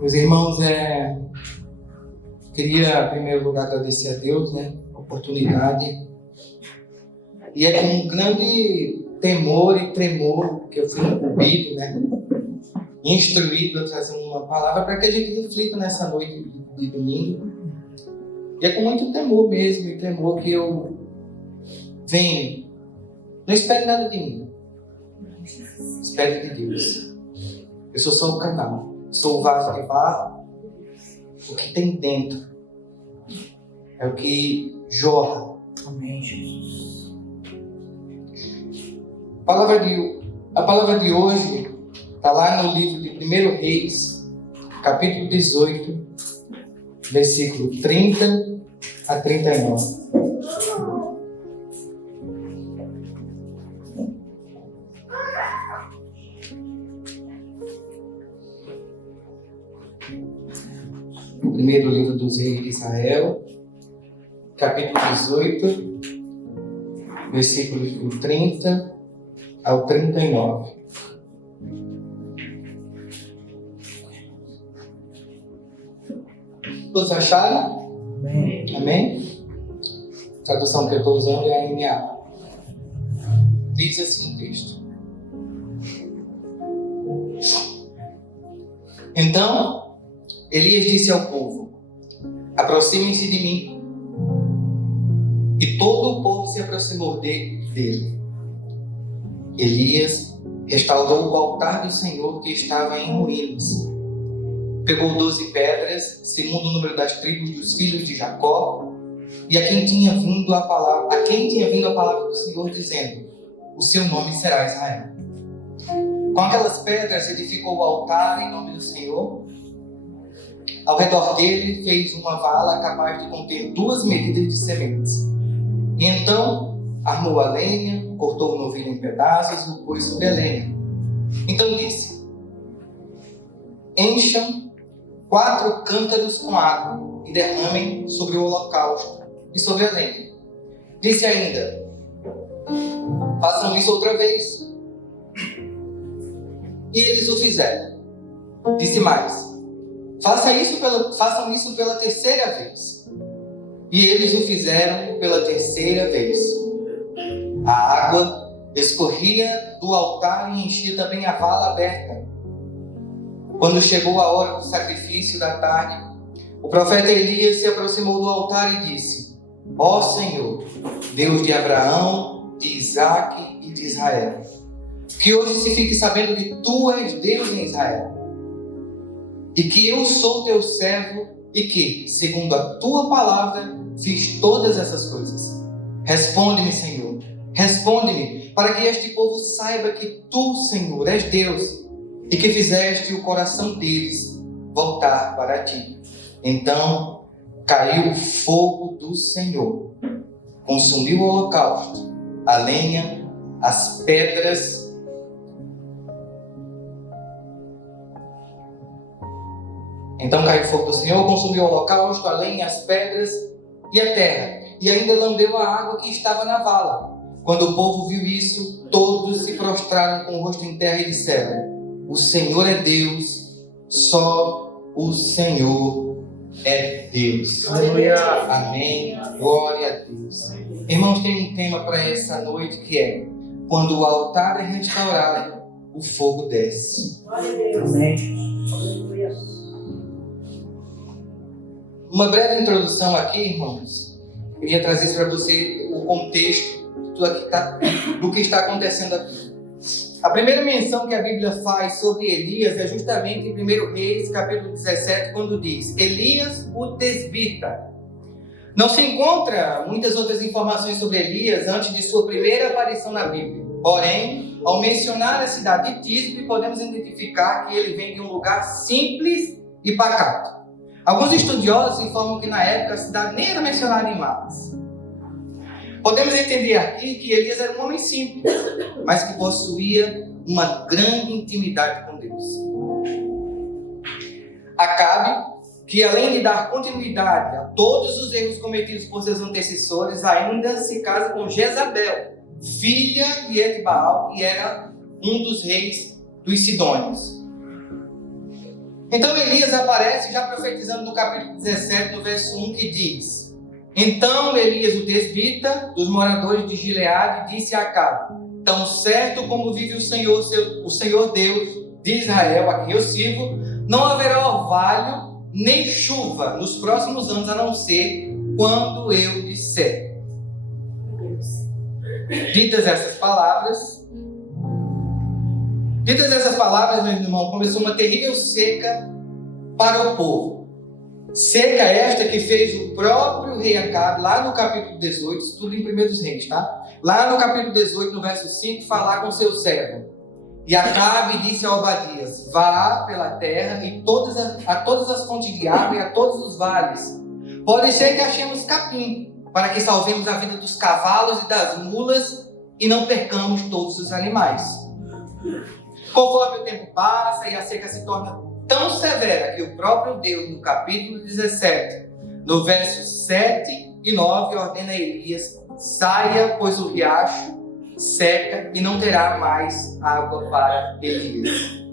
Meus irmãos, queria em primeiro lugar agradecer a Deus, a oportunidade. E é com um grande temor e tremor que eu fui incumbido, instruído a trazer uma palavra para que a gente reflita nessa noite de domingo. E é com muito temor mesmo, e tremor que eu venho. Não espere nada de mim. Espere de Deus. Eu sou só o canal. Sou o vaso de barro. O que tem dentro é o que jorra. Amém, Jesus. A palavra de hoje está lá no livro de 1 Reis, capítulo 18, versículo 30 a 39. Primeiro livro dos reis de Israel, capítulo 18, versículos do 30 ao 39. Todos acharam? Amém. Amém? A tradução que eu estou usando é a NA. Diz assim o texto. Então, Elias disse ao povo: aproximem-se de mim. E todo o povo se aproximou dele. Elias restaurou o altar do Senhor que estava em ruínas. Pegou 12 pedras, segundo o número das tribos dos filhos de Jacó, e a quem tinha vindo a palavra do Senhor, dizendo: o seu nome será Israel. Com aquelas pedras edificou o altar em nome do Senhor. Ao redor dele fez uma vala capaz de conter 2 medidas de sementes. E então armou a lenha, cortou o novilho em pedaços e o pôs sobre a lenha. Então disse: encham 4 cântaros com água e derramem sobre o holocausto e sobre a lenha. Disse ainda: façam isso outra vez. E eles o fizeram. Disse mais: façam isso pela terceira vez. E eles o fizeram pela terceira vez. A água escorria do altar e enchia também a vala aberta. Quando chegou a hora do sacrifício da tarde, o profeta Elias se aproximou do altar e disse: ó Senhor, Deus de Abraão, de Isaque e de Israel, que hoje se fique sabendo que tu és Deus em Israel, e que eu sou teu servo, e que, segundo a tua palavra, fiz todas essas coisas. Responde-me, Senhor, responde-me, para que este povo saiba que tu, Senhor, és Deus, e que fizeste o coração deles voltar para ti. Então caiu o fogo do Senhor, consumiu o holocausto, a lenha, as pedras. Então caiu o fogo do Senhor, consumiu o holocausto, a lenha, as pedras e a terra, e ainda lambeu a água que estava na vala. Quando o povo viu isso, todos se prostraram com o rosto em terra e disseram: o Senhor é Deus, só o Senhor é Deus. Aleluia. Amém. Glória a Deus. Irmãos, tem um tema para essa noite que é: quando o altar é restaurado, o fogo desce. Amém. Uma breve introdução aqui, irmãos. Eu ia trazer para você o contexto do que está acontecendo aqui. A primeira menção que a Bíblia faz sobre Elias é justamente em 1 Reis, capítulo 17, quando diz: Elias, o tesbita. Não se encontra muitas outras informações sobre Elias antes de sua primeira aparição na Bíblia. Porém, ao mencionar a cidade de Tisbe, podemos identificar que ele vem de um lugar simples e pacato. Alguns estudiosos informam que na época a cidade nem era mencionada em mapas. Podemos entender aqui que Elias era um homem simples, mas que possuía uma grande intimidade com Deus. Acabe que, além de dar continuidade a todos os erros cometidos por seus antecessores, ainda se casa com Jezabel, filha de Etbaal, que era um dos reis dos Sidônios. Então Elias aparece já profetizando no capítulo 17, no verso 1, que diz: Então Elias, o tesbita, dos moradores de Gileade, disse a Acabe: Tão certo como vive o Senhor Deus de Israel, a quem eu sirvo, não haverá orvalho nem chuva nos próximos anos, a não ser quando eu disser. Ditas essas palavras, meu irmão, começou uma terrível seca para o povo. Seca esta que fez o próprio rei Acabe, lá no capítulo 18, isso tudo em 1 Reis, tá? Lá no capítulo 18, no verso 5, falar com seu servo. E Acabe disse a Obadias: Vá pela terra e a todas as fontes de água e a todos os vales. Pode ser que achemos capim, para que salvemos a vida dos cavalos e das mulas e não percamos todos os animais. Conforme o tempo passa e a seca se torna tão severa que o próprio Deus, no capítulo 17, no versos 7 e 9, ordena a Elias: Saia, pois o riacho seca e não terá mais água para Elias.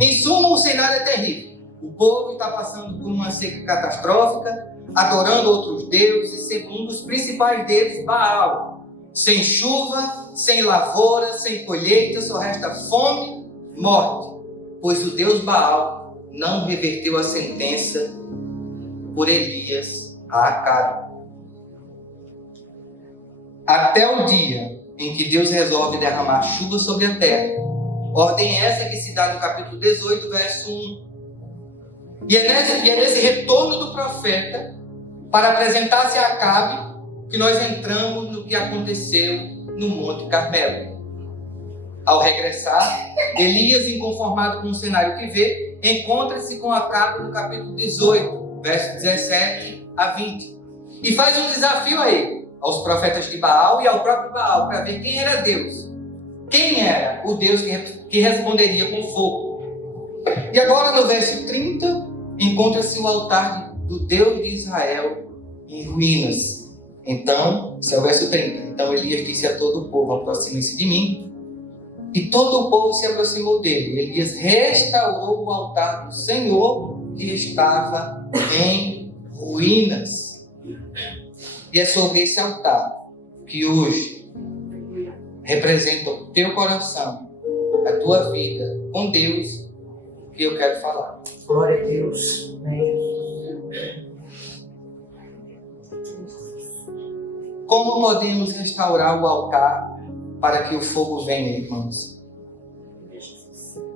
Em suma, o cenário é terrível. O povo está passando por uma seca catastrófica, adorando outros deuses, sendo um dos principais deles, Baal. Sem chuva, sem lavoura, sem colheita, só resta fome, morte. Pois o Deus Baal não reverteu a sentença por Elias a Acabe. Até o dia em que Deus resolve derramar chuva sobre a terra. Ordem essa que se dá no capítulo 18, verso 1. E é nesse retorno do profeta para apresentar-se a Acabe que nós entramos no que aconteceu no Monte Carmelo. Ao regressar, Elias, inconformado com o cenário que vê, encontra-se com Acabe no capítulo 18, verso 17 a 20. E faz um desafio a ele, aos profetas de Baal e ao próprio Baal, para ver quem era Deus. Quem era o Deus que responderia com fogo. E agora no verso 30, encontra-se o altar do Deus de Israel em ruínas. Então, esse é o verso 30. Então Elias disse a todo o povo: aproximem-se de mim. E todo o povo se aproximou dele. Elias restaurou o altar do Senhor que estava em ruínas. E é sobre esse altar que hoje representa o teu coração, a tua vida com Deus, que eu quero falar. Glória a Deus. Amém. Como podemos restaurar o altar para que o fogo venha, irmãos?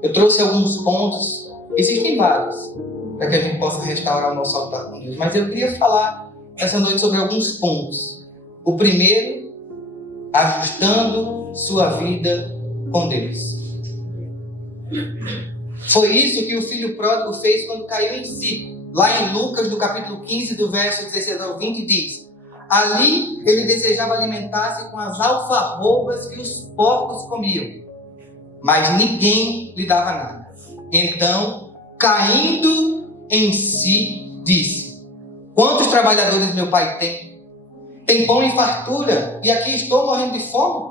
Eu trouxe alguns pontos, existem vários, para que a gente possa restaurar o nosso altar com Deus. Mas eu queria falar essa noite sobre alguns pontos. O primeiro, ajustando sua vida com Deus. Foi isso que o filho pródigo fez quando caiu em si. Lá em Lucas, no capítulo 15, do verso 16 ao 20, diz: Ali ele desejava alimentar-se com as alfarrobas que os porcos comiam, mas ninguém lhe dava nada. Então, caindo em si, disse: Quantos trabalhadores meu pai tem? Tem pão em fartura, e aqui estou morrendo de fome.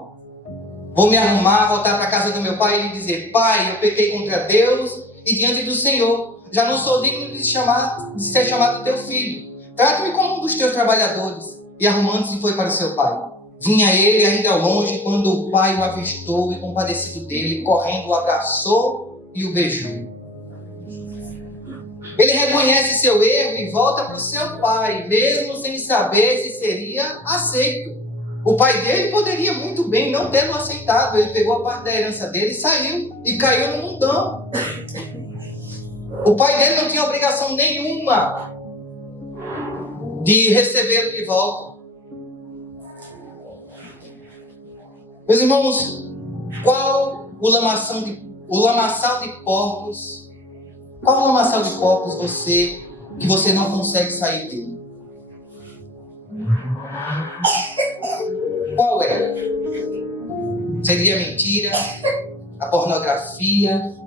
Vou me arrumar, voltar para a casa do meu pai e lhe dizer: Pai, eu pequei contra Deus e diante do Senhor. Já não sou digno de ser chamado teu filho. Trata-me como um dos teus trabalhadores. E arrumando-se foi para o seu pai. Vinha ele ainda ao longe, quando o pai o avistou e, compadecido dele, correndo, o abraçou e o beijou. Ele reconhece seu erro e volta para o seu pai, mesmo sem saber se seria aceito. O pai dele poderia muito bem não tê-lo aceitado. Ele pegou a parte da herança dele e saiu e caiu no mundão. O pai dele não tinha obrigação nenhuma de recebê-lo de volta. Meus irmãos, qual o lamaçal de porcos? Qual o lamaçal de porcos que você não consegue sair dele? Qual é? Seria a mentira, a pornografia,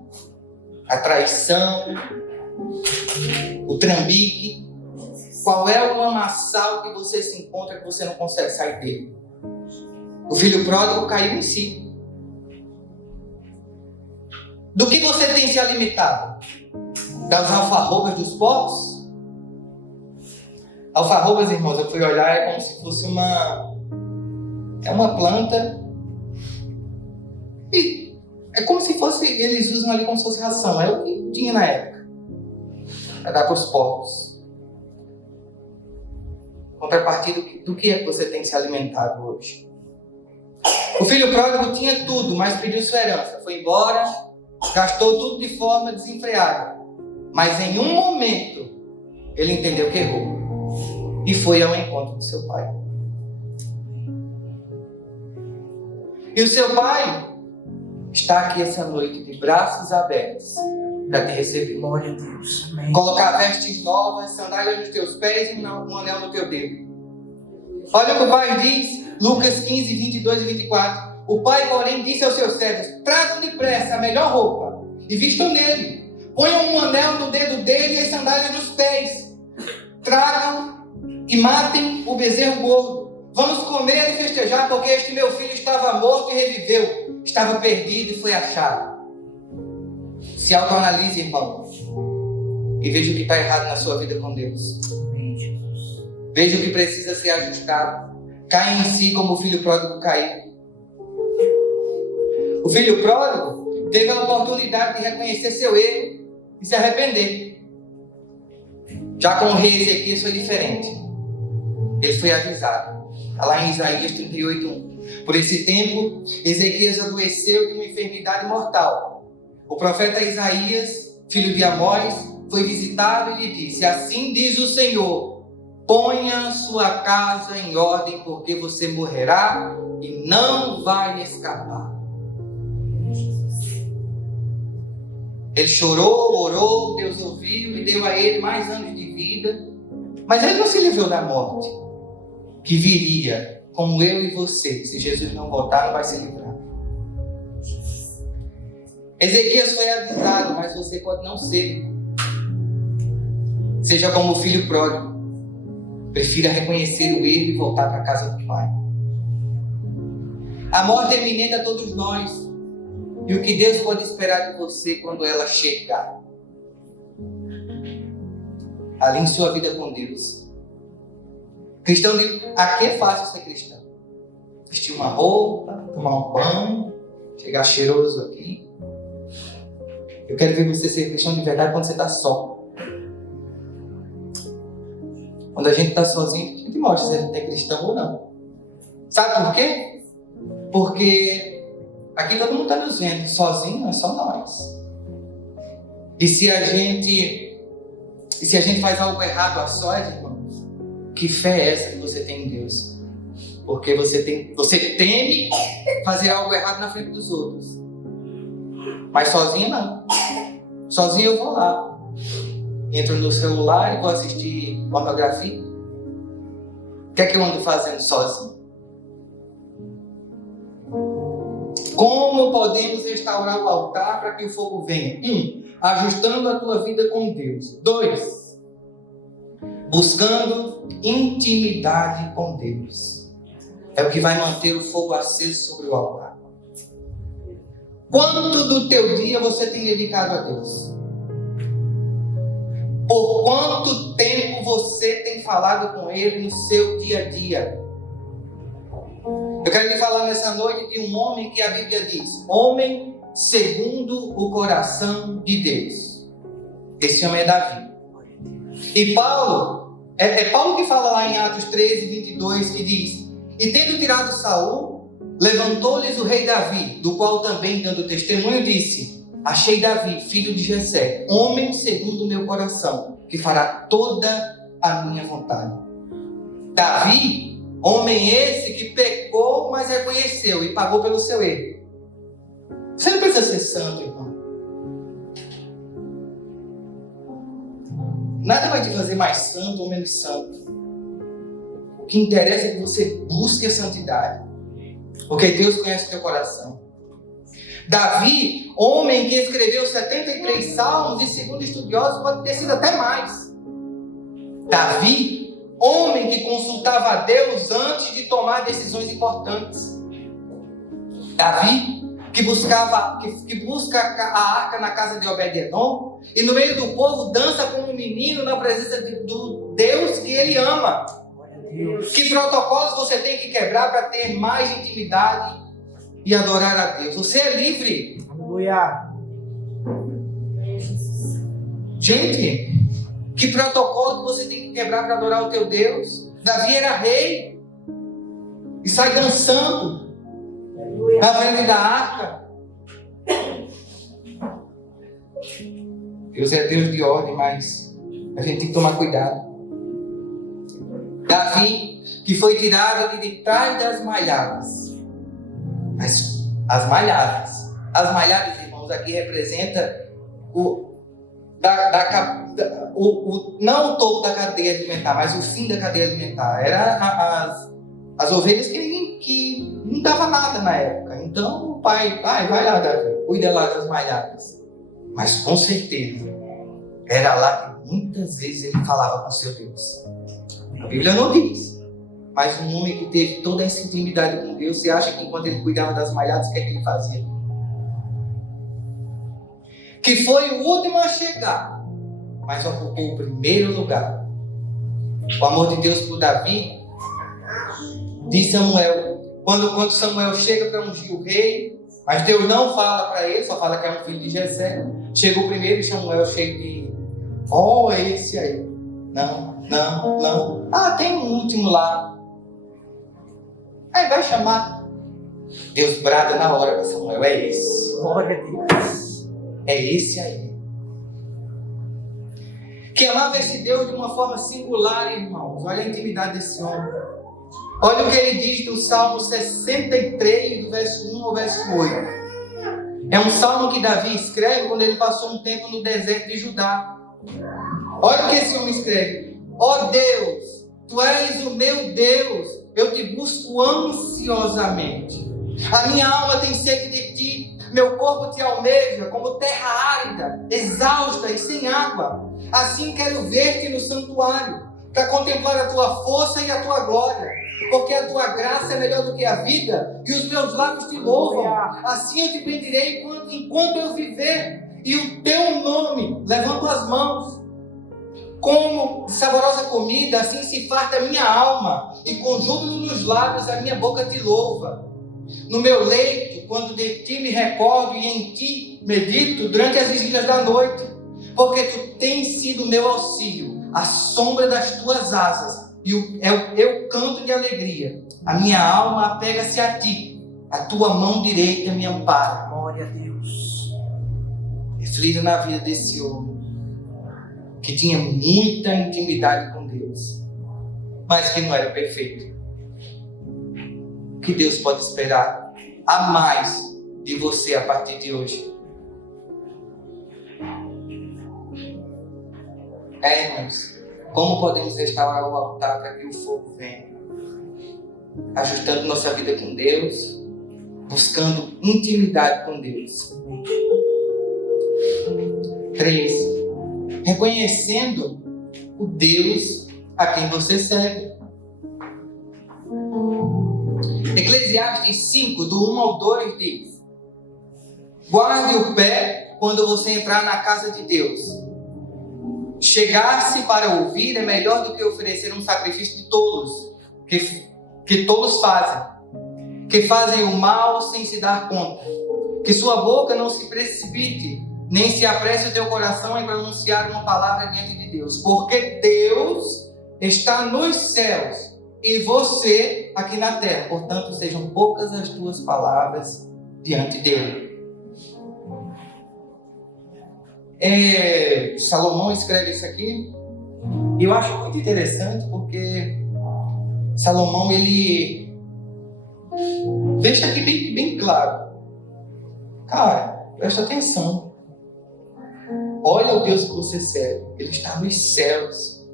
a traição, o trambique? Qual é o lamaçal que você se encontra que você não consegue sair dele? O filho pródigo caiu em si. Do que você tem se alimentado? Das alfarrobas dos porcos? Alfarrobas, irmãos, eu fui olhar, é como se fosse uma planta. E é como se fosse, eles usam ali como se fosse ração. É o que tinha na época. Para dar para os porcos. Contrapartida, do que é que você tem se alimentado hoje? O filho pródigo tinha tudo, mas pediu sua herança. Foi embora, gastou tudo de forma desenfreada. Mas em um momento, ele entendeu que errou. E foi ao encontro do seu pai. E o seu pai está aqui essa noite de braços abertos para te receber. Glória a Deus. Amém. Colocar vestes novas, sandálias nos teus pés e um anel no teu dedo. Olha o que o pai diz, Lucas 15, 22 e 24. O pai, porém, disse aos seus servos: tragam depressa a melhor roupa e vistam nele. Ponham um anel no dedo dele e as sandálias nos pés. Tragam e matem o bezerro gordo. Vamos comer e festejar, porque este meu filho estava morto e reviveu. Estava perdido e foi achado. Se autoanalise, irmão, e veja o que está errado na sua vida com Deus. Amém, Jesus. Veja o que precisa ser ajustado. Caia em si como o filho pródigo caiu. O filho pródigo teve a oportunidade de reconhecer seu erro e se arrepender. Já com o rei Ezequias foi diferente. Ele foi avisado. Está lá em Isaías 38:1. Por esse tempo, Ezequias adoeceu de uma enfermidade mortal. O profeta Isaías, filho de Amós, foi visitado e lhe disse: assim diz o Senhor, ponha sua casa em ordem, porque você morrerá e não vai escapar. Ele chorou, orou, Deus ouviu e deu a ele mais anos de vida. Mas ele não se livrou da morte, que viria, como eu e você. Se Jesus não voltar, não vai se livrar. Ezequias foi avisado, mas você pode não ser. Seja como o filho pródigo. Prefira reconhecer o erro e voltar para a casa do Pai. A morte é iminente a todos nós. E o que Deus pode esperar de você quando ela chegar? Alinhe sua vida com Deus. Cristão, aqui é fácil ser cristão. Vestir uma roupa, tomar um banho, chegar cheiroso aqui. Eu quero ver você ser cristão de verdade quando você está só. Quando a gente está sozinho, a gente mostra se a gente é cristão ou não. Sabe por quê? Porque aqui todo mundo está nos vendo, sozinho é só nós. E se a gente faz algo errado a sós, irmãos, que fé é essa que você tem em Deus? Porque você teme fazer algo errado na frente dos outros. Mas sozinho não. Sozinho eu vou lá. Entro no celular e vou assistir pornografia. O que é que eu ando fazendo sozinho? Como podemos restaurar o altar para que o fogo venha? 1. Ajustando a tua vida com Deus. 2. Buscando intimidade com Deus. É o que vai manter o fogo aceso sobre o altar. Quanto do teu dia você tem dedicado a Deus? Por quanto tempo você tem falado com Ele no seu dia a dia? Eu quero lhe falar nessa noite de um homem que a Bíblia diz: homem segundo o coração de Deus. Esse homem é Davi. E Paulo, é Paulo que fala lá em Atos 13, 22, que diz: e tendo tirado Saul, levantou-lhes o rei Davi, do qual também, dando testemunho, disse: achei Davi, filho de Jessé, homem segundo o meu coração, que fará toda a minha vontade. Davi, homem esse que pecou, mas reconheceu e pagou pelo seu erro. Você não precisa ser santo, irmão. Nada vai te fazer mais santo ou menos santo. O que interessa é que você busque a santidade, porque Deus conhece o teu coração. Davi, homem que escreveu 73 salmos, e segundo estudiosos pode ter sido até mais. Davi, homem que consultava a Deus antes de tomar decisões importantes. Davi, que busca a arca na casa de Obed-Edom, e no meio do povo dança como um menino na presença do Deus que ele ama. Que protocolos você tem que quebrar para ter mais intimidade e adorar a Deus? Você é livre. Aleluia. Gente, que protocolo que você tem que quebrar para adorar o teu Deus? Davi era rei e sai dançando na frente da arca. Deus é Deus de ordem, mas a gente tem que tomar cuidado. Davi, que foi tirado de trás das malhadas. Mas as malhadas, irmãos, aqui representa não o topo da cadeia alimentar, mas o fim da cadeia alimentar. Era as ovelhas que não dava nada na época. Então o pai, vai lá, Davi, cuida lá das malhadas. Mas com certeza, era lá que muitas vezes ele falava com seu Deus. A Bíblia não diz, mas um homem que teve toda essa intimidade com Deus, você acha que enquanto ele cuidava das malhadas, o que é que ele fazia? Que foi o último a chegar, mas ocupou o primeiro lugar. O amor de Deus por Davi, diz Samuel, quando Samuel chega para ungir o rei, mas Deus não fala para ele, só fala que é um filho de Jessé. Chega o primeiro e Samuel chega de, é esse aí. Não. Tem um último lá. Aí vai chamar. Deus brada na hora para Samuel, é esse. Glória a Deus. É esse aí. Que amava esse Deus de uma forma singular, irmãos. Olha a intimidade desse homem. Olha o que ele diz no Salmo 63, do verso 1 ao verso 8. É um salmo que Davi escreve quando ele passou um tempo no deserto de Judá. Olha o que esse homem escreve. Ó Deus, Tu és o meu Deus, eu te busco ansiosamente. A minha alma tem sede de Ti, meu corpo Te almeja como terra árida, exausta e sem água. Assim quero ver-Te no santuário, para contemplar a Tua força e a Tua glória. Porque a Tua graça é melhor do que a vida, e os meus lábios Te louvam. Assim eu Te bendirei enquanto eu viver, e o Teu nome levanto as mãos. Como saborosa comida, assim se farta a minha alma, e com júbilo nos lábios a minha boca Te louva. No meu leito, quando de Ti me recordo e em Ti medito durante as vigílias da noite, porque Tu tens sido meu auxílio, a sombra das Tuas asas, e eu canto de alegria. A minha alma apega-se a Ti, a Tua mão direita me ampara. Glória a Deus. Reflita na vida desse homem, que tinha muita intimidade com Deus, mas que não era perfeito. O que Deus pode esperar a mais de você a partir de hoje? Irmãos, como podemos restaurar o altar para que o fogo venha? Ajustando nossa vida com Deus, buscando intimidade com Deus. 3. Reconhecendo o Deus a quem você serve. Eclesiastes 5, do 1 ao 2 diz: guarde o pé quando você entrar na casa de Deus. Chegar-se para ouvir é melhor do que oferecer um sacrifício de tolos, que tolos fazem, que fazem o mal sem se dar conta. Que sua boca não se precipite, nem se apresse o teu coração em pronunciar uma palavra diante de Deus. Porque Deus está nos céus e você aqui na terra. Portanto, sejam poucas as tuas palavras diante dele. Salomão escreve isso aqui. E eu acho muito interessante porque Salomão, ele deixa aqui bem claro. Cara, presta atenção. Olha o Deus que você serve. Ele está nos céus.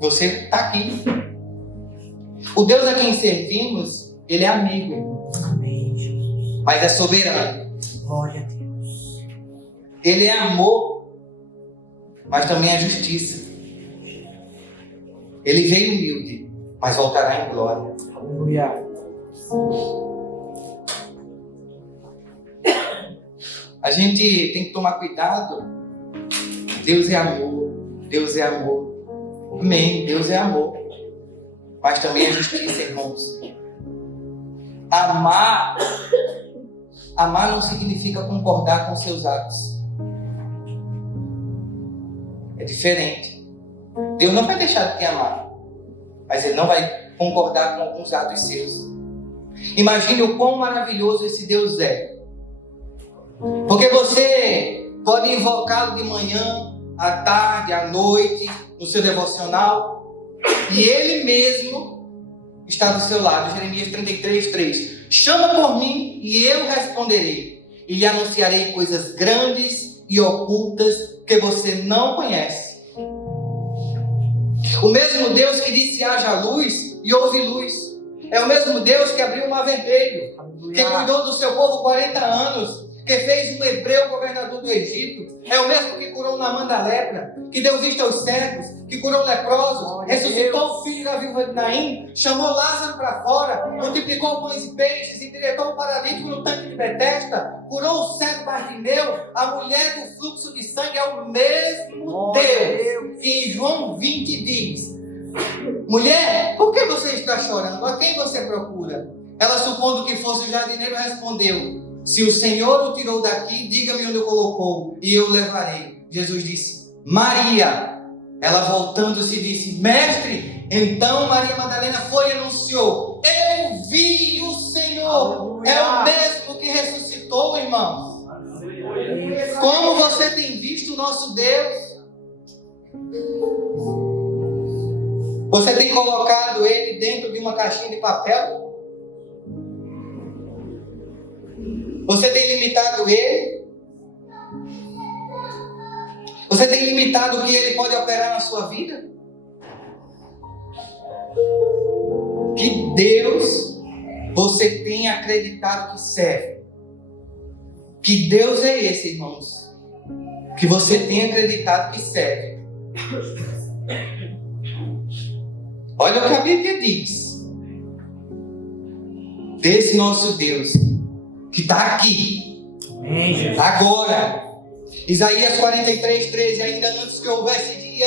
Você está aqui. O Deus a quem servimos, Ele é amigo, irmão. Amém, Jesus. Mas é soberano. Glória a Deus. Ele é amor, mas também é justiça. Ele veio humilde, mas voltará em glória. Aleluia. A gente tem que tomar cuidado. Deus é amor. Deus é amor. Amém. Deus é amor. Mas também é justiça, irmãos. Amar não significa concordar com seus atos. É diferente. Deus não vai deixar de te amar, mas Ele não vai concordar com alguns atos seus. Imagine o quão maravilhoso esse Deus é. Porque você pode invocá-lo de manhã, à tarde, à noite, no seu devocional, e Ele mesmo está do seu lado. Jeremias 33:3. Chama por mim e eu responderei, e lhe anunciarei coisas grandes e ocultas que você não conhece. O mesmo Deus que disse haja luz e houve luz. É o mesmo Deus que abriu o mar vermelho, que cuidou do seu povo 40 anos, que fez um hebreu governador do Egito. É o mesmo que curou Naamã da lepra, que deu vista aos cegos, que curou leprosos, ressuscitou o filho da viúva de Naim, chamou Lázaro para fora, multiplicou pães e peixes, endireitou o paralítico no tanque de Betesda, curou o cego Bartimeu, a mulher do fluxo de sangue. É o mesmo Deus que em João 20 diz: mulher, por que você está chorando? A quem você procura? Ela, supondo que fosse o jardineiro, respondeu: se o Senhor o tirou daqui, diga-me onde o colocou, e eu o levarei. Jesus disse: Maria. Ela, voltando-se, disse: mestre. Então Maria Madalena foi e anunciou: eu vi o Senhor. Aleluia. É o mesmo que ressuscitou, irmãos. Aleluia. Como você tem visto o nosso Deus? Você tem colocado Ele dentro de uma caixinha de papel? Você tem limitado Ele? Você tem limitado o que Ele pode operar na sua vida? Que Deus você tem acreditado que serve? Que Deus é esse, irmãos? Que você tem acreditado que serve? Olha o que a Bíblia diz desse nosso Deus que está aqui, agora. Isaías 43:13. Ainda antes que houvesse dia,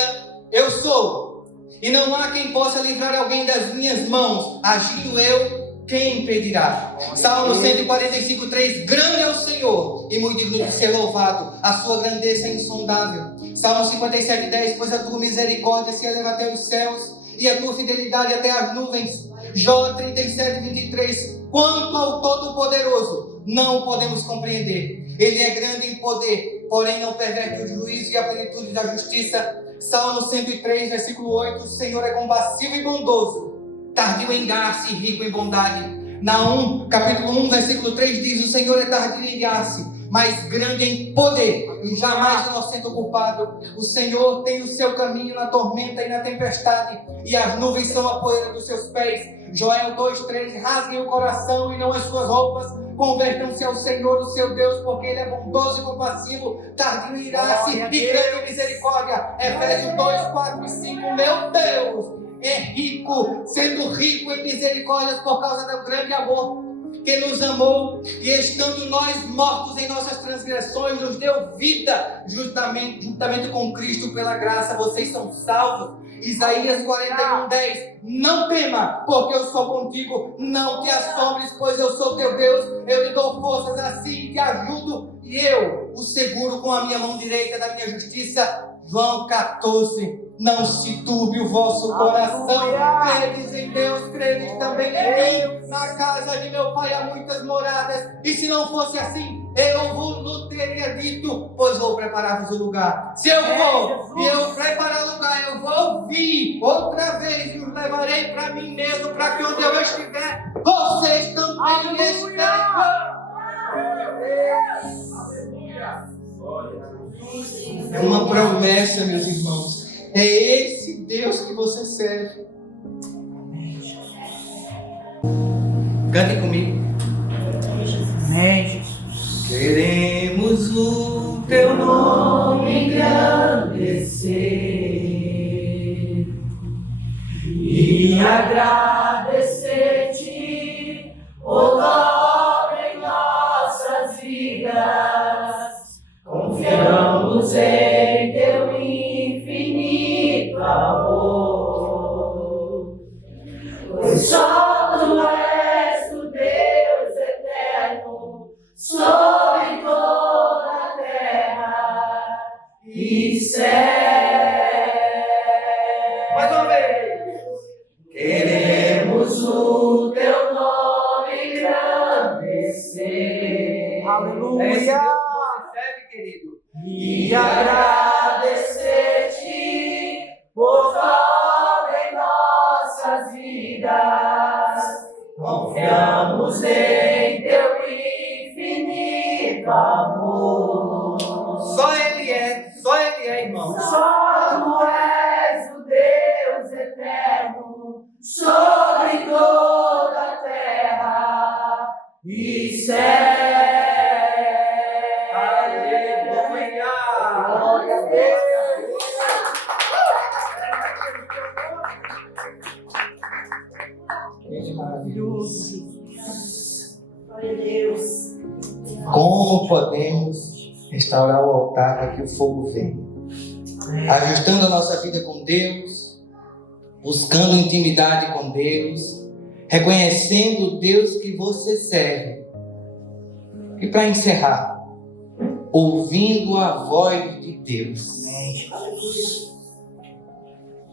eu sou, e não há quem possa livrar alguém das minhas mãos. Agindo eu, quem impedirá? Salmo 145:3. Grande é o Senhor e muito digno de ser louvado, a sua grandeza é insondável. Salmo 57:10. Pois a tua misericórdia se eleva até os céus e a tua fidelidade até as nuvens. Jó 37:23. Quanto ao Todo-Poderoso, não podemos compreender. Ele é grande em poder, porém não perverte o juízo e a plenitude da justiça. Salmo 103, versículo 8. O Senhor é compassivo e bondoso, tardio em irar-se e rico em bondade. Naum, capítulo 1, versículo 3 diz: o Senhor é tardio em irar-se, mas grande em poder, e jamais inocente ou culpado. O Senhor tem o seu caminho na tormenta e na tempestade, e as nuvens são a poeira dos seus pés. Joel 2:3. Rasguem o coração e não as suas roupas, convertam-se ao Senhor, o seu Deus, porque Ele é bondoso e compassivo, tardio em irar-se e grande em misericórdia. Efésios 2:4-5. Meu Deus é rico, sendo rico em misericórdias por causa do grande amor que nos amou, e estando nós mortos em nossas transgressões, nos deu vida juntamente com Cristo. Pela graça vocês são salvos. Isaías 41:10. Não tema, porque eu sou contigo. Não te assombres, pois eu sou teu Deus. Eu lhe dou forças, assim te ajudo, e eu o seguro com a minha mão direita da minha justiça. João 14. Não se turbe o vosso coração. Credes em Deus, credes também em mim. Na casa de meu pai há muitas moradas, e se não fosse assim, eu vos teria dito, pois vou preparar-vos o lugar. Se eu vou e eu preparar o lugar, eu vou vir outra vez e os levarei para mim mesmo, para que onde eu estiver, vocês também estejam. É uma promessa, meus irmãos. É esse Deus que você serve. Cante comigo. Amém, Jesus. Queremos o teu nome engrandecer e agradecer-te, ó obra em nossas vidas. Confiamos em teu infinito amor, pois só tu és o Deus eterno sobre toda a terra e céu. Mais uma vez. Queremos o teu nome engrandecer. Aleluia. É esse Deus que você serve, querido. E agradecer-te por favor em nossas vidas. Confiamos em teu infinito amor. Só Ele é, irmão. Só tu és o Deus eterno sobre toda a terra e céu. Aleluia. Glória a Deus. Gente, maravilhoso. Glória a Deus. Como podemos restaurar o altar para que o fogo venha? Ajustando a nossa vida com Deus, buscando intimidade com Deus, reconhecendo o Deus que você serve. E para encerrar, ouvindo a voz de Deus.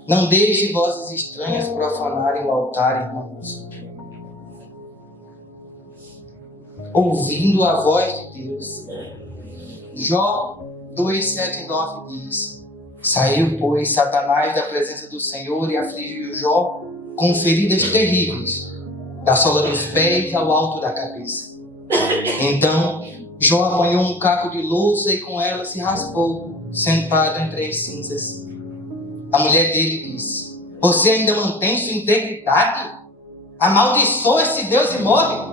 Não deixe vozes estranhas profanarem o altar, irmãos. Ouvindo a voz de Deus. Jó 2:7-9 diz: Saiu, pois, Satanás da presença do Senhor e afligiu Jó com feridas terríveis, da sola dos pés ao alto da cabeça. Então Jó apanhou um caco de louça e com ela se raspou, sentado entre as cinzas. A mulher dele disse: Você ainda mantém sua integridade? Amaldiçoa esse Deus e morre?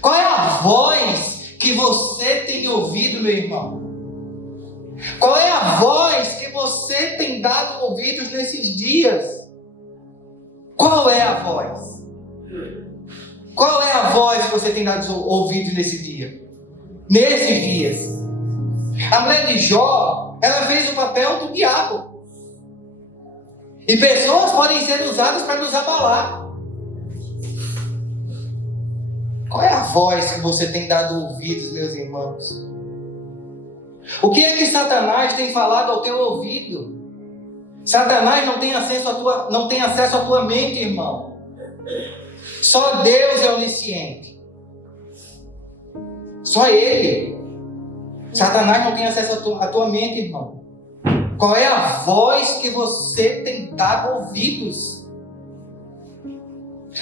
Qual é a voz que você tem ouvido, meu irmão? Qual é a voz que você tem dado ouvidos nesses dias? Qual é a voz? Qual é a voz que você tem dado ouvidos nesse dia? Nesses dias. A mulher de Jó, ela fez o papel do diabo. E pessoas podem ser usadas para nos abalar. Qual é a voz que você tem dado ouvidos, meus irmãos? O que é que Satanás tem falado ao teu ouvido? Satanás não tem acesso à tua mente, irmão. Só Deus é onisciente. Só Ele. Satanás não tem acesso à tua mente, irmão. Qual é a voz que você tem dado ouvidos?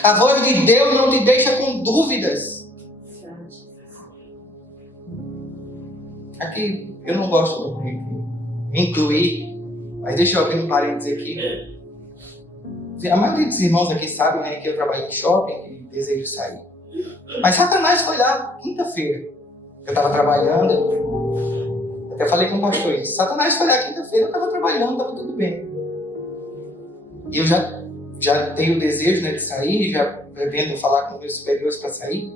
A voz de Deus não te deixa com dúvidas. Aqui, eu não gosto de incluir, mas deixa eu abrir um parênteses aqui. A maioria dos irmãos aqui sabe, né, que eu trabalho em shopping, que desejo sair. Mas Satanás foi lá quinta-feira. Eu estava trabalhando, até falei com o pastor isso. Satanás foi lá quinta-feira, eu estava trabalhando, estava tudo bem. E eu já tenho o desejo, né, de sair, já pretendo falar com os meus superiores para sair.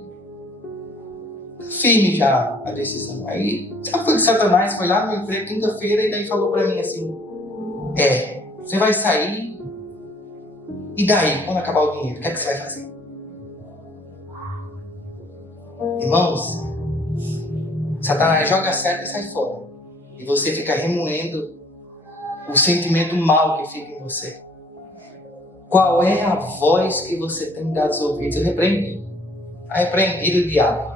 Firme já a decisão. Aí, sabe por que Satanás foi lá no meu emprego quinta-feira e daí falou para mim assim: você vai sair, e daí, quando acabar o dinheiro, o que é que você vai fazer? Irmãos, Satanás joga certo e sai fora. E você fica remoendo o sentimento mal que fica em você. Qual é a voz que você tem dado os ouvidos? Eu repreendi. Repreendido o diabo.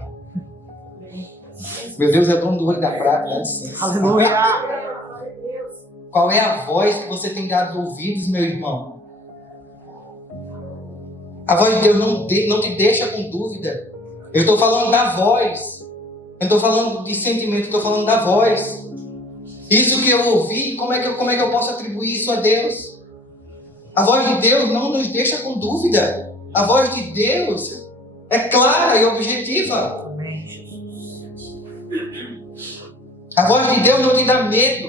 Meu Deus é dono do ouro e da prata, né? Aleluia. Qual é a voz que você tem dado os ouvidos, meu irmão? A voz de Deus não te deixa com dúvida. Eu estou falando da voz. Eu estou falando de sentimento, estou falando da voz. Isso que eu ouvi, como é que eu posso atribuir isso a Deus? A voz de Deus não nos deixa com dúvida. A voz de Deus é clara e objetiva. A voz de Deus não te dá medo.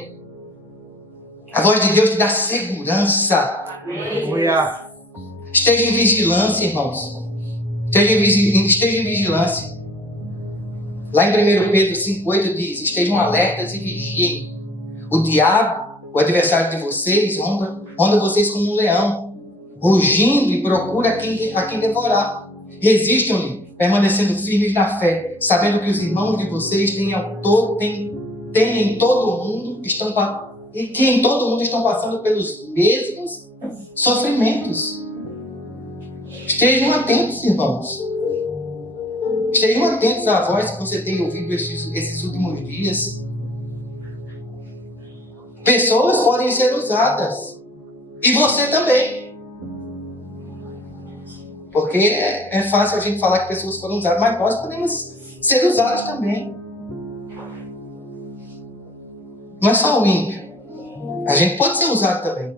A voz de Deus te dá segurança. Esteja em vigilância, irmãos. Esteja em vigilância. Lá em 1 Pedro 5,8 diz: estejam alertas e vigiem. O diabo, o adversário de vocês, ronda vocês como um leão, rugindo e procura a quem devorar. Resistam-lhe, permanecendo firmes na fé, sabendo que os irmãos de vocês têm em todo o mundo, estão passando pelos mesmos sofrimentos. Estejam atentos, irmãos. Estejam atentos à voz que você tem ouvido esses últimos dias. Pessoas podem ser usadas. E você também. Porque é fácil a gente falar que pessoas foram usadas, mas nós podemos ser usados também. Não é só o ímpio. A gente pode ser usado também.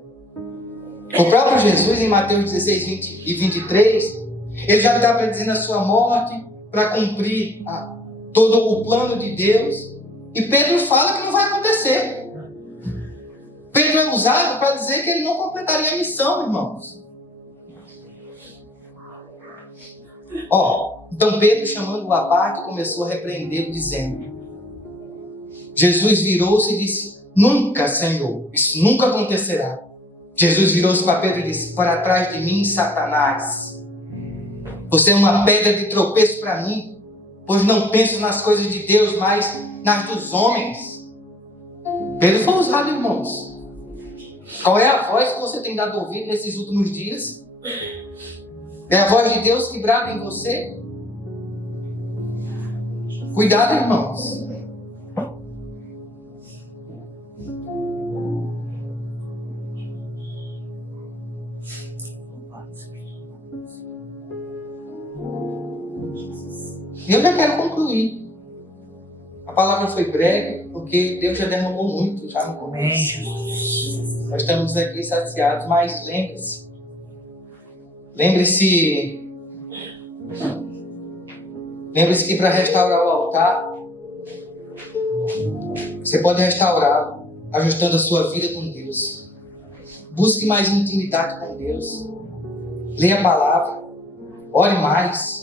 O próprio Jesus, em Mateus 16, 20 e 23, ele já está predizendo a sua morte para cumprir todo o plano de Deus. E Pedro fala que não vai acontecer. Pedro é usado para dizer que ele não completaria a missão, irmãos. Então Pedro, chamando-o à parte, começou a repreendê-lo, dizendo: Jesus virou-se e disse: nunca, Senhor, isso nunca acontecerá. Jesus virou-se para Pedro e disse: para trás de mim, Satanás. Você é uma pedra de tropeço para mim, pois não penso nas coisas de Deus, mas nas dos homens. Pedro foi usado, irmãos. Qual é a voz que você tem dado ouvido nesses últimos dias? É a voz de Deus que brada em você? Cuidado, irmãos. Eu já quero concluir. A palavra foi breve, porque Deus já derramou muito já no começo. Nós estamos aqui saciados, mas lembre-se que para restaurar o altar, você pode restaurá-lo, ajustando a sua vida com Deus. Busque mais intimidade com Deus. Leia a palavra. Ore mais.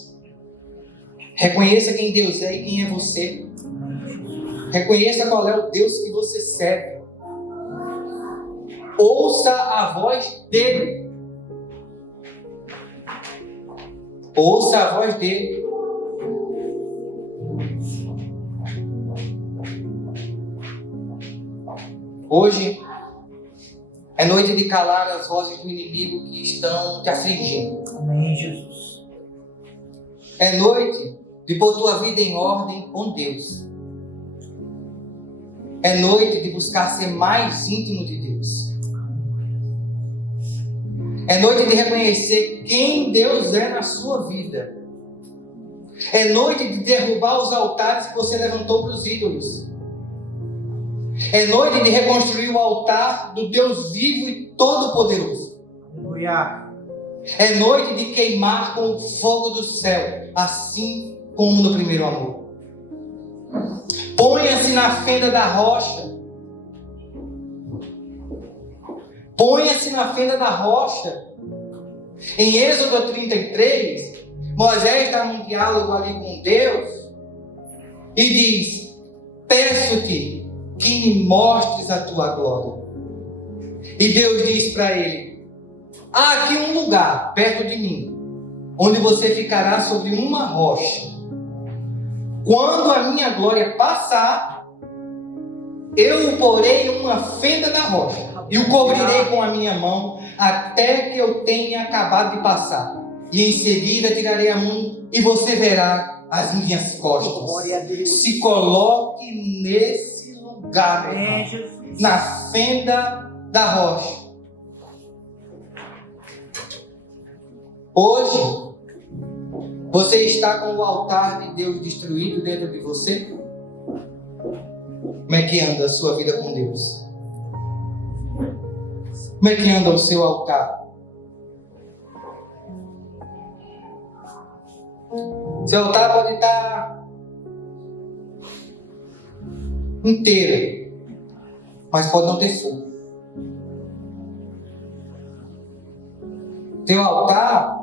Reconheça quem Deus é e quem é você. Reconheça qual é o Deus que você serve. Ouça a voz dele. Ouça a voz dele. Hoje é noite de calar as vozes do inimigo que estão te afligindo. Amém, Jesus. É noite de pôr tua vida em ordem com Deus. É noite de buscar ser mais íntimo de Deus. É noite de reconhecer quem Deus é na sua vida. É noite de derrubar os altares que você levantou para os ídolos. É noite de reconstruir o altar do Deus vivo e todo-poderoso. Aleluia. É noite de queimar com o fogo do céu, assim como no primeiro amor. Ponha-se na fenda da rocha. Ponha-se na fenda da rocha. Em Êxodo 33, Moisés está num diálogo ali com Deus e diz: peço-te que me mostres a tua glória. E Deus diz para ele: há aqui um lugar perto de mim, onde você ficará sobre uma rocha. Quando a minha glória passar, eu o porei em uma fenda da rocha e o cobrirei com a minha mão até que eu tenha acabado de passar. E em seguida tirarei a mão e você verá as minhas costas. Glória a Deus. Se coloque nesse lugar, meu irmão, na fenda da rocha. Hoje, você está com o altar de Deus destruído dentro de você? Como é que anda a sua vida com Deus? Como é que anda o seu altar? Seu altar pode estar inteiro, mas pode não ter fogo. Seu altar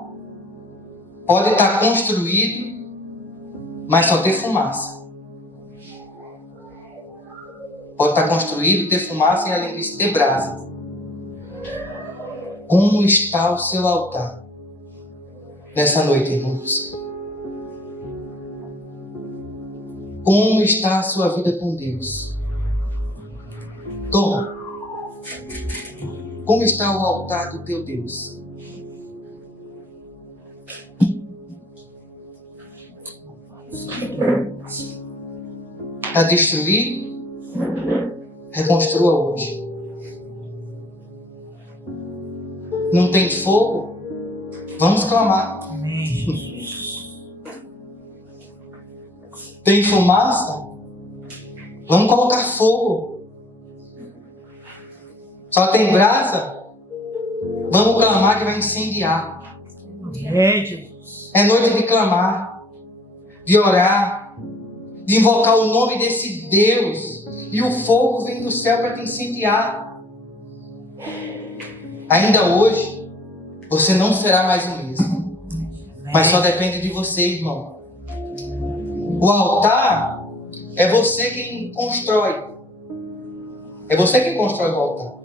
pode estar construído, mas só ter fumaça. Pode estar construído, ter fumaça e além disso ter brasa. Como está o seu altar nessa noite, irmãos? Como está a sua vida com Deus? Como está o altar do teu Deus? Está destruído? Reconstrua hoje. Não tem fogo? Vamos clamar. Amém, Jesus. Tem fumaça? Vamos colocar fogo. Só tem brasa? Vamos clamar que vai incendiar. Amém, Jesus. É noite de clamar, de orar, de invocar o nome desse Deus. E o fogo vem do céu para te incendiar. Ainda hoje, você não será mais o mesmo. Mas só depende de você, irmão. O altar é você quem constrói. É você quem constrói o altar.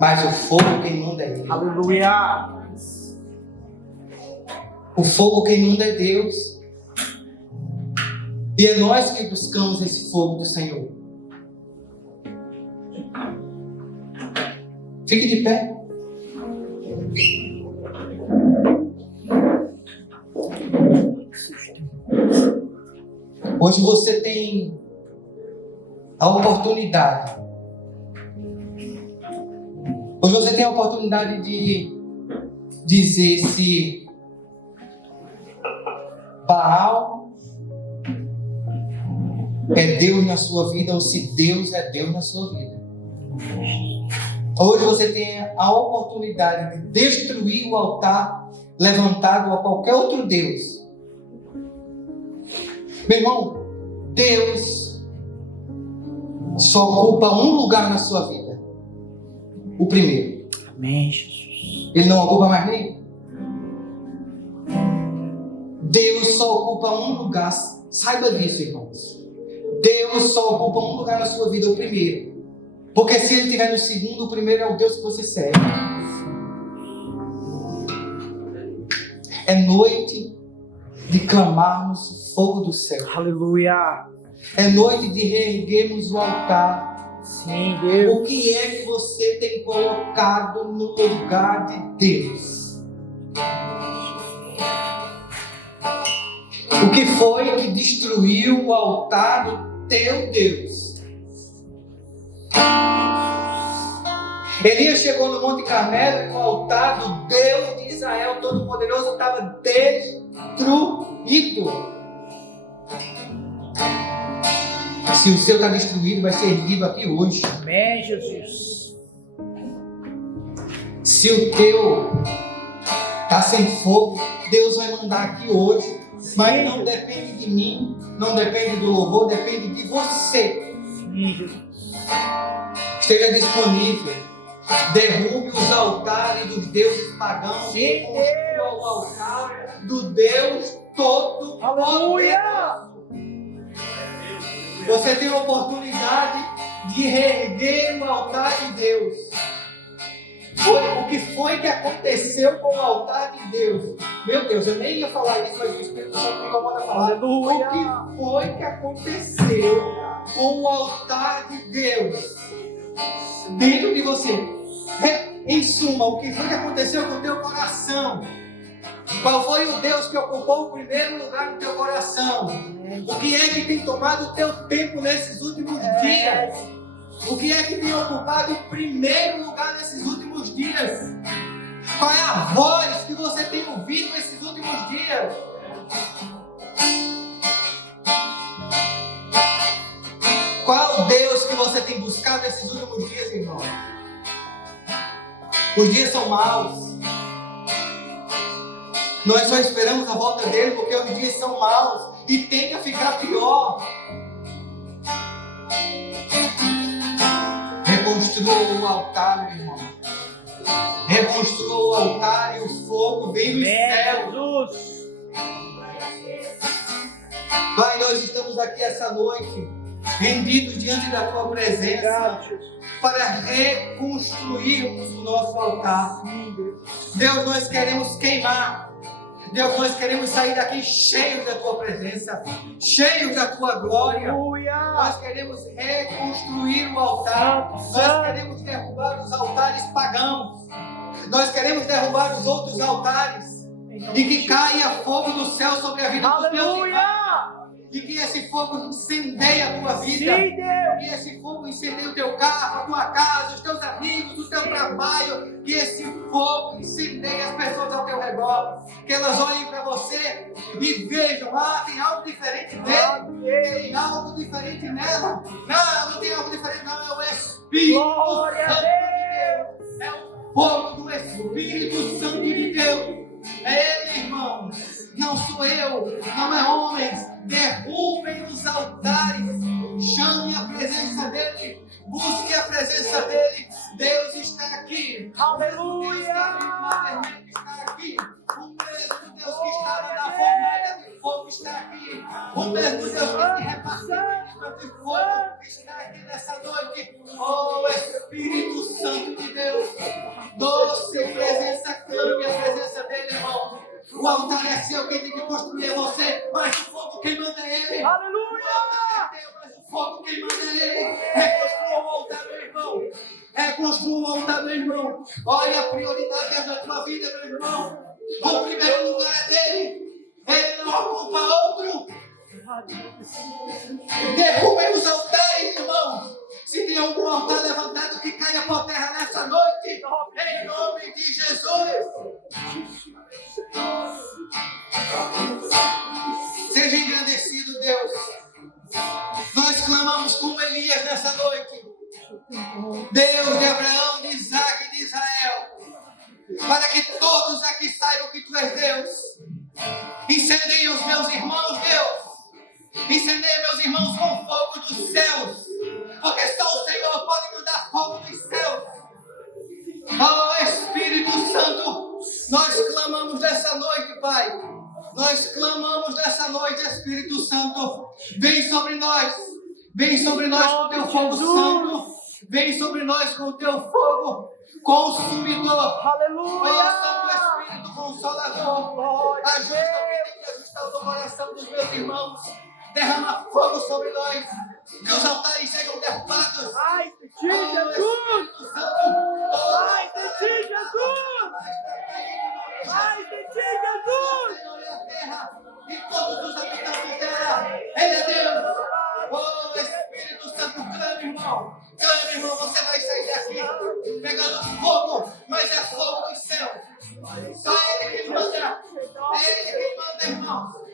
Mas o fogo quem manda é Deus. Aleluia. O fogo quem manda é Deus. E é nós que buscamos esse fogo do Senhor. Fique de pé. Hoje você tem a oportunidade. Hoje você tem a oportunidade de dizer se Baal é Deus na sua vida ou se Deus é Deus na sua vida. Hoje você tem a oportunidade de destruir o altar levantado a qualquer outro Deus. Meu irmão, Deus só ocupa um lugar na sua vida. O primeiro. Amém, Jesus. Ele não ocupa mais nenhum. Deus só ocupa um lugar. Saiba disso, irmãos. Deus só ocupa um lugar na sua vida, o primeiro. Porque se ele estiver no segundo, o primeiro é o Deus que você serve. É noite de clamarmos o fogo do céu. Aleluia. É noite de reerguermos o altar. Sim, Deus. O que é que você tem colocado no lugar de Deus? O que foi que destruiu o altar do teu Deus? Elias chegou no Monte Carmelo e o altar do Deus de Israel Todo-Poderoso estava destruído. Se o seu está destruído, vai ser erguido aqui hoje. Amém, Jesus. Se o teu está sem fogo, Deus vai mandar aqui hoje. Mas não depende de mim, não depende do louvor, depende de você. Sim, Jesus. Esteja disponível. Derrube os altares dos deuses pagãos e construa o altar do Deus Todo-Poderoso. Você tem a oportunidade de reerguer o altar de Deus. O que foi que aconteceu com o altar de Deus? Meu Deus, eu nem ia falar isso, mas o Espírito Santo me incomoda a falar. Aleluia. O que foi que aconteceu com o altar de Deus dentro de você? Em suma, o que foi que aconteceu com o teu coração? Qual foi o Deus que ocupou o primeiro lugar no teu coração? O que é que tem tomado o teu tempo nesses últimos dias? O que é que tem ocupado o primeiro lugar nesses últimos dias? Qual é a voz que você tem ouvido nesses últimos dias? Qual é o Deus que você tem buscado nesses últimos dias, irmão? Os dias são maus. Nós só esperamos a volta dele porque os dias são maus e tende a ficar pior. Reconstrua o altar, meu irmão. Reconstrua o altar e o fogo vem do céu. Jesus. Pai, nós estamos aqui essa noite rendidos diante da tua presença, Obrigado, Jesus. para reconstruirmos o nosso altar. Sim, Deus. Deus, nós queremos queimar. Deus, nós queremos sair daqui cheios da tua presença, cheios da tua glória. Aleluia. Nós queremos reconstruir o altar. Nós queremos derrubar os altares pagãos. Nós queremos derrubar os outros altares. E que caia fogo do céu sobre a vida dos teus irmãos. Aleluia. E que esse fogo incendeie a tua vida. Sim, Deus. Que esse fogo incendeie o teu carro, a tua casa, os teus amigos, o teu trabalho. Que esse fogo incendeie as pessoas ao teu redor. Que elas olhem para você e vejam: ah, tem algo diferente nele. Tem algo diferente nela. Não tem algo diferente, não. É o Espírito Glória a Santo de Deus. É o fogo do Espírito Santo de Deus. É Ele, irmão. Não sou eu, não é homens. Derrubem os altares. Chame a presença dEle. Busque a presença dEle. Deus está aqui. Aleluia. Está aqui. O mesmo Deus que estava na fornalha de fogo está aqui. O mesmo Deus que se repassou de fogo está aqui nessa noite. Oh, Espírito Santo de Deus. Doce presença, clame a presença dEle, irmão. O altar é seu, quem tem que construir é você, mas o fogo quem manda é Ele. Aleluia. O altar é teu, mas o fogo quem manda é Ele. Reconstrua o altar, meu irmão. Reconstrua o altar, meu irmão. Olha, a prioridade é da tua vida, meu irmão. O primeiro lugar é dele. Ele não ocupa outro. Derrubem os altares, irmão. Se tem algum altar levantado, que caia por terra nessa noite. Em nome de Jesus. Seja engrandecido, Deus. Nós clamamos como Elias nessa noite. Deus de Abraão, de Isaac e de Israel. Para que todos aqui saibam que Tu és Deus. Incendeie os meus irmãos, Deus. Incendeie meus irmãos com fogo dos céus. Porque só o Senhor pode mandar fogo dos céus. Oh, Espírito Santo, nós clamamos nessa noite, Pai. Nós clamamos nessa noite, Espírito Santo. Vem sobre nós. Vem sobre nós com o Teu fogo santo. Vem sobre nós com o Teu fogo consumidor. Aleluia. Oh, Santo Espírito Consolador. Ajusta o que tem que ajustar o coração dos meus irmãos. Derrama fogo sobre nós. Que os altares sejam derrubados. Ai, de Ti, Jesus. Ai, de Ti, Jesus. Ai, de Ti, Jesus. Senhor é a terra e todos os habitantes da terra. Ele é Deus. Oh, Espírito Santo, clame, irmão. Clame, irmão. Você vai sair daqui pegando fogo, mas é fogo dos céus. Só Ele quem manda. É Ele quem manda, irmão.